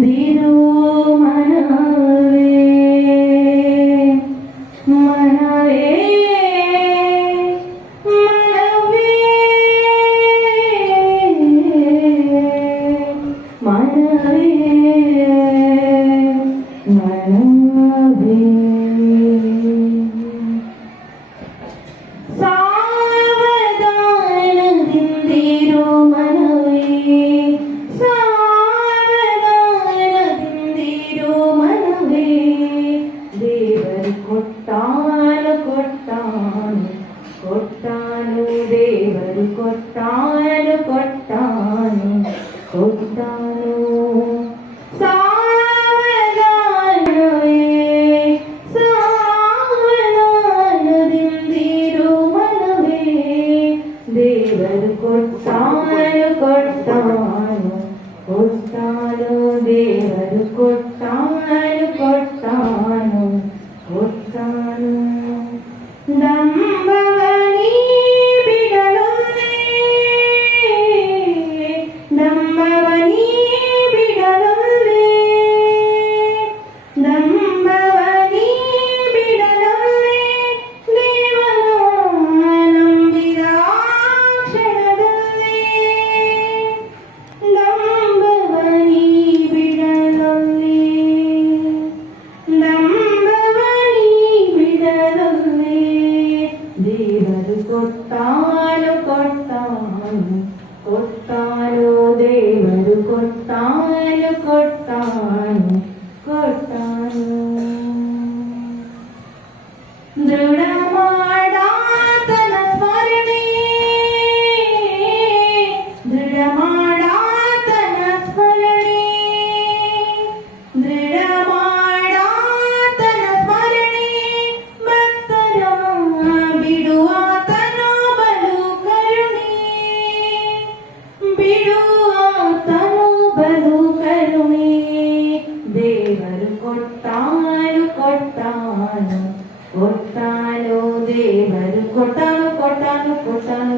ದಿರು ಮನವೇ ಮನವೇ ಮನವೇ ಮನವೇ ಮನವೇ ಸಾವಧಾನದಿಂದಿರು ಮನವೇ ಸಾವಧಾನದಿಂದಿರು ಮನವೇ ದೇವರು ಕೊಟ್ಟಾನು ಕೊಟ್ಟಾನು ಕೊಟ್ಟಾನು ದೇವರು ಕೊಟ್ಟಾನು ಕೊಟ್ಟಾನು ಕೊಟ್ಟಾನು ಸಾವಧಾನವೇ ಸಾವಧಾನದಿಂದಿರು ಮನವೇ ದೇವರು ಕೊಟ್ಟಾನು ಕೊಟ್ಟಾನು ಕೊಟ್ಟಾನು ದೇವರು ಕೊಟ್ಟಾನು ಕೊಟ್ಟಾನು ಕೊಟ್ಟಾನು ನಂಬವನಿ ಬಿಡಲೊಲ್ಲೆ ನಂಬವನಿ ಬಿಡಲೊಲ್ಲೆ ನಂಬವನಿ ಬಿಡಲೊಲ್ಲೆ ದೇವನ ನಂಬಿದ ಕ್ಷಣದಲ್ಲೇ ನಂಬವನಿ ಬಿಡಲೊಲ್ಲೆ ನಂಬವನಿ ಬಿಡಲೊಲ್ಲೆ ದೇವರು ಕೊಟ್ಟಾನು ಕೊಟ್ಟಾನು ಕೊಟ್ಟಾನು ದೇವರು ಕೊಟ್ಟಾನು ಕೊಟ್ಟಾನು ಕೊಟ್ಟಾನು ದೃಢ ಮಾಡಾತನ ಸ್ಮರಣೆ ದೃಢ ಮಾಡಾತನ ಸ್ಮರಣೆ ದೃಢ ಮಾಡಾತನ ಸ್ಮರಣೆ ಭಕ್ತರ ಬಿಡುವಾತನು ಬಲು ಕರುಣೆ ಬಿಡುವಾತನು ಬಲು ಕರುಣೆ ದೇವರು ಕೊಟ್ಟಾನು ಕೊಟ್ಟಾನು ಕೊಟ್ಟಾನು ದೇವರು ಕೊಟ್ಟಾನು ಕೊಟ್ಟಾನು ಕೊಟ್ಟಾನು